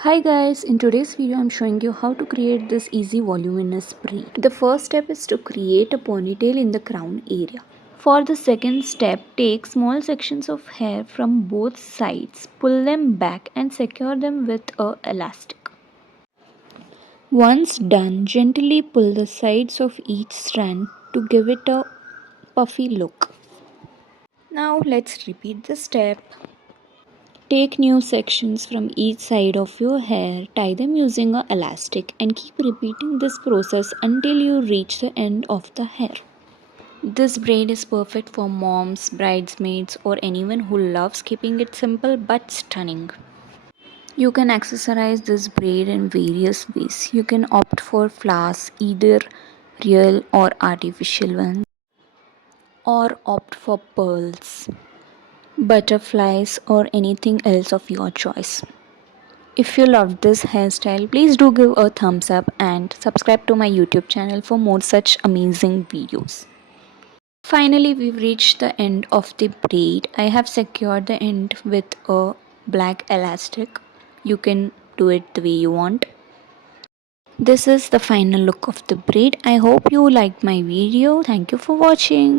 Hi guys, in today's video I'm showing you how to create this easy voluminous braid. The first step is to create a ponytail in the crown area. For the second step, take small sections of hair from both sides, pull them back and secure them with a elastic. Once done, gently pull the sides of each strand to give it a puffy look. Now let's repeat the step. Take new sections from each side of your hair, tie them using an elastic, and keep repeating this process until you reach the end of the hair. This braid is perfect for moms, bridesmaids, or anyone who loves keeping it simple but stunning. You can accessorize this braid in various ways. You can opt for flowers, either real or artificial ones, or opt for pearls, butterflies, or anything else of your choice. If you loved this hairstyle, please do give a thumbs up and subscribe to my YouTube channel for more such amazing videos. Finally, we've reached the end of the braid. I have secured the end with a black elastic. You can do it the way you want. This is the final look of the braid. I hope you liked my video. Thank you for watching.